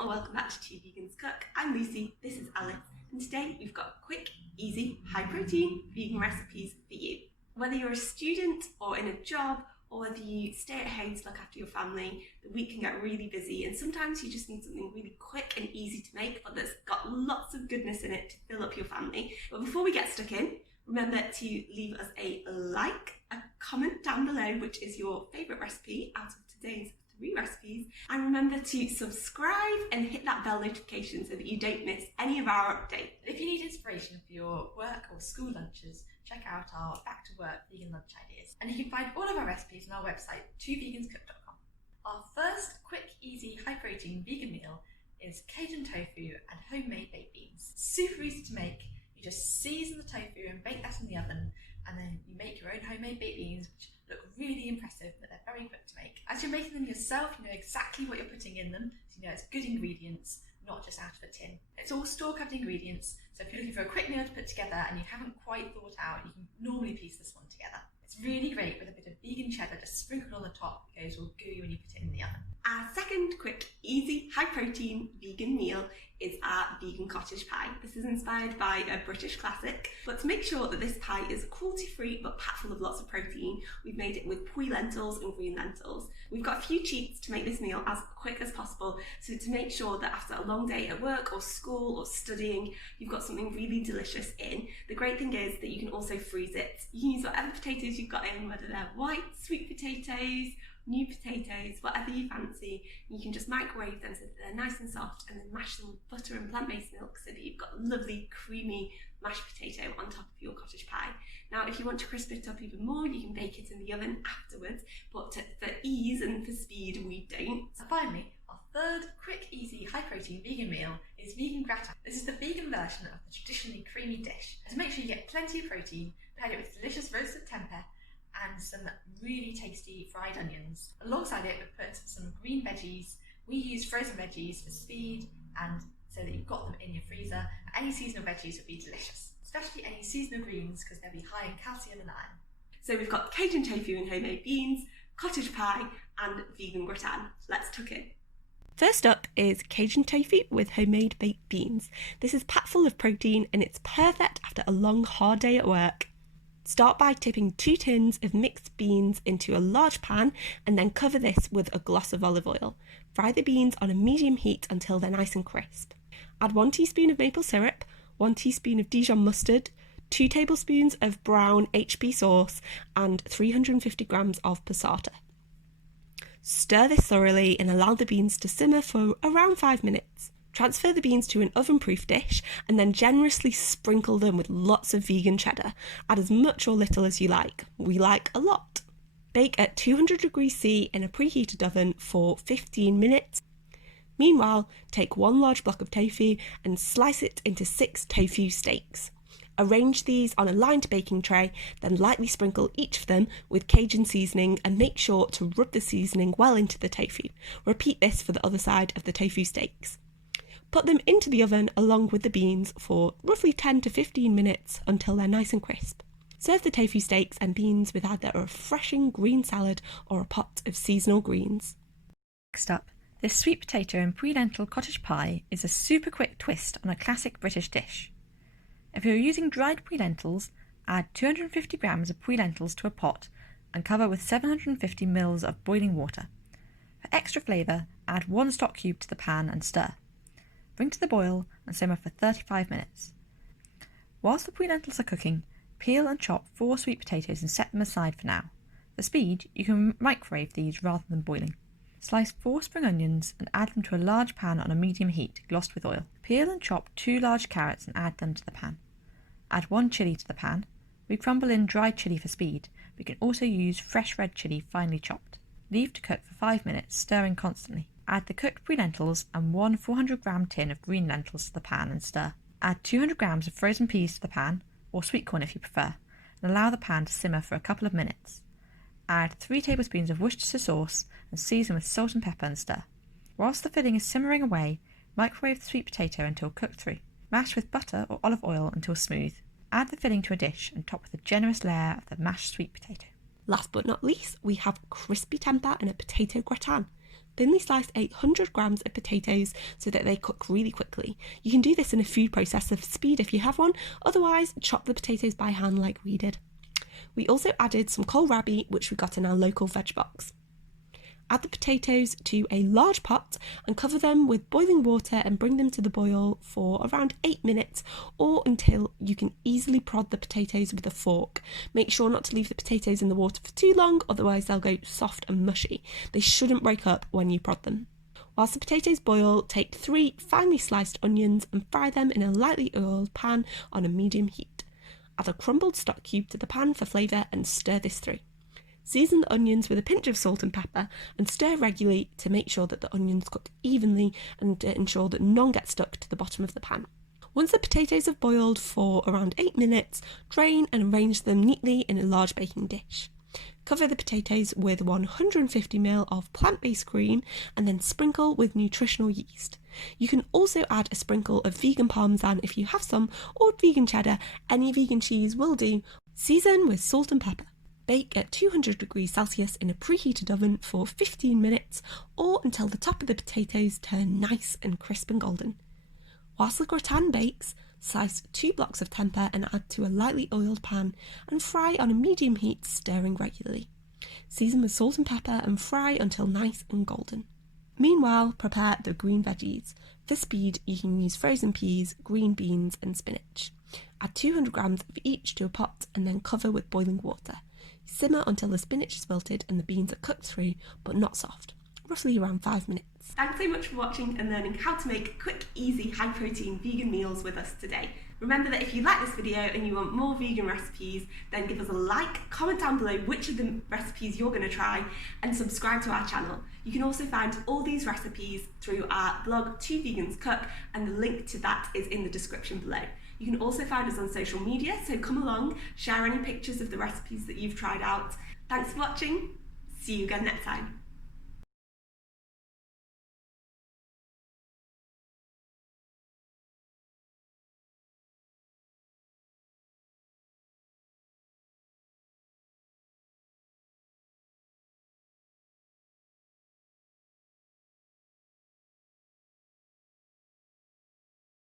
or welcome back to Two Vegans Cook. I'm Lucy, this is Alice, and today we've got quick, easy, high protein vegan recipes for you. Whether you're a student or in a job, or whether you stay at home to look after your family, the week can get really busy and sometimes you just need something really quick and easy to make, but that's got lots of goodness in it to fill up your family. But before we get stuck in, remember to leave us a like, a comment down below which is your favourite recipe out of today's 3 recipes, and remember to subscribe and hit that bell notification so that you don't miss any of our updates. If you need inspiration for your work or school lunches, check out our Back to Work vegan lunch ideas. And you can find all of our recipes on our website, twoveganscook.com. Our first quick, easy, high protein vegan meal is Cajun tofu and homemade baked beans. Super easy to make. You just season the tofu and bake that in the oven, and then you make your own homemade baked beans, which look really impressive, but they're very quick to make. As you're making them yourself, you know exactly what you're putting in them, so you know it's good ingredients, not just out of a tin. It's all store-cut ingredients, so if you're looking for a quick meal to put together and you haven't quite thought out, you can normally piece this one together. It's really great with a bit of vegan cheddar just sprinkled on the top. It goes all gooey when you put it in the oven. Our second quick, easy, high-protein vegan meal is our vegan cottage pie. This is inspired by a British classic, but to make sure that this pie is cruelty-free but packed full of lots of protein, we've made it with PUY lentils and green lentils. We've got a few cheats to make this meal as quick as possible, so to make sure that after a long day at work or school or studying, you've got something really delicious in. The great thing is that you can also freeze it. You can use whatever potatoes you've got in, whether they're white, sweet potatoes, new potatoes, whatever you fancy. You can just microwave them so that they're nice and soft, and then mash them with butter and plant-based milk so that you've got a lovely creamy mashed potato on top of your cottage pie. Now if you want to crisp it up even more, you can bake it in the oven afterwards, but for ease and for speed we don't. And finally, our third quick, easy, high protein vegan meal is vegan gratin. This is the vegan version of the traditionally creamy dish. And to make sure you get plenty of protein, pair it with delicious roasted tempeh and some really tasty fried onions. Alongside it, we put some green veggies. We use frozen veggies for speed and so that you've got them in your freezer. Any seasonal veggies would be delicious, especially any seasonal greens because they'll be high in calcium and iron. So we've got Cajun tofu and homemade beans, cottage pie and vegan gratin. Let's tuck in. First up is Cajun tofu with homemade baked beans. This is packed full of protein and it's perfect after a long hard day at work. Start by tipping 2 tins of mixed beans into a large pan and then cover this with a gloss of olive oil. Fry the beans on a medium heat until they're nice and crisp. Add 1 teaspoon of maple syrup, 1 teaspoon of Dijon mustard, 2 tablespoons of brown HB sauce and 350 grams of passata. Stir this thoroughly and allow the beans to simmer for around 5 minutes. Transfer the beans to an oven-proof dish and then generously sprinkle them with lots of vegan cheddar. Add as much or little as you like. We like a lot. Bake at 200 degrees C in a preheated oven for 15 minutes. Meanwhile, take 1 large block of tofu and slice it into 6 tofu steaks. Arrange these on a lined baking tray, then lightly sprinkle each of them with Cajun seasoning and make sure to rub the seasoning well into the tofu. Repeat this for the other side of the tofu steaks. Put them into the oven along with the beans for roughly 10 to 15 minutes until they're nice and crisp. Serve the tofu steaks and beans with either a refreshing green salad or a pot of seasonal greens. Next up, this sweet potato and PUY lentil cottage pie is a super quick twist on a classic British dish. If you're using dried PUY lentils, add 250 grams of PUY lentils to a pot and cover with 750 ml of boiling water. For extra flavour, add 1 stock cube to the pan and stir. Bring to the boil and simmer for 35 minutes. Whilst the PUY lentils are cooking, peel and chop 4 sweet potatoes and set them aside for now. For speed, you can microwave these rather than boiling. Slice 4 spring onions and add them to a large pan on a medium heat, glossed with oil. Peel and chop 2 large carrots and add them to the pan. Add 1 chilli to the pan. We crumble in dried chilli for speed, but you can also use fresh red chilli finely chopped. Leave to cook for 5 minutes, stirring constantly. Add the cooked PUY lentils and 1 400-gram tin of green lentils to the pan and stir. Add 200 grams of frozen peas to the pan, or sweet corn if you prefer, and allow the pan to simmer for a couple of minutes. Add 3 tablespoons of Worcestershire sauce and season with salt and pepper and stir. Whilst the filling is simmering away, microwave the sweet potato until cooked through. Mash with butter or olive oil until smooth. Add the filling to a dish and top with a generous layer of the mashed sweet potato. Last but not least, we have crispy tempeh and a potato gratin. Thinly slice 800 grams of potatoes so that they cook really quickly. You can do this in a food processor for speed if you have one, otherwise chop the potatoes by hand like we did. We also added some kohlrabi, which we got in our local veg box. Add the potatoes to a large pot and cover them with boiling water and bring them to the boil for around 8 minutes or until you can easily prod the potatoes with a fork. Make sure not to leave the potatoes in the water for too long, otherwise they'll go soft and mushy. They shouldn't break up when you prod them. Whilst the potatoes boil, take 3 finely sliced onions and fry them in a lightly oiled pan on a medium heat. Add a crumbled stock cube to the pan for flavour and stir this through. Season the onions with a pinch of salt and pepper and stir regularly to make sure that the onions cook evenly and to ensure that none get stuck to the bottom of the pan. Once the potatoes have boiled for around 8 minutes, drain and arrange them neatly in a large baking dish. Cover the potatoes with 150 ml of plant-based cream and then sprinkle with nutritional yeast. You can also add a sprinkle of vegan parmesan if you have some, or vegan cheddar. Any vegan cheese will do. Season with salt and pepper. Bake at 200 degrees Celsius in a preheated oven for 15 minutes or until the top of the potatoes turn nice and crisp and golden. Whilst the gratin bakes, slice 2 blocks of tempeh and add to a lightly oiled pan and fry on a medium heat, stirring regularly. Season with salt and pepper and fry until nice and golden. Meanwhile, prepare the green veggies. For speed, you can use frozen peas, green beans and spinach. Add 200 grams of each to a pot and then cover with boiling water. Simmer until the spinach is wilted and the beans are cooked through but not soft, roughly around 5 minutes. Thanks so much for watching and learning how to make quick, easy, high-protein vegan meals with us today. Remember that if you like this video and you want more vegan recipes, then give us a like, comment down below which of the recipes you're going to try, and subscribe to our channel. You can also find all these recipes through our blog, Two Vegans Cook, and the link to that is in the description below. You can also find us on social media, so come along, share any pictures of the recipes that you've tried out. Thanks for watching, see you again next time.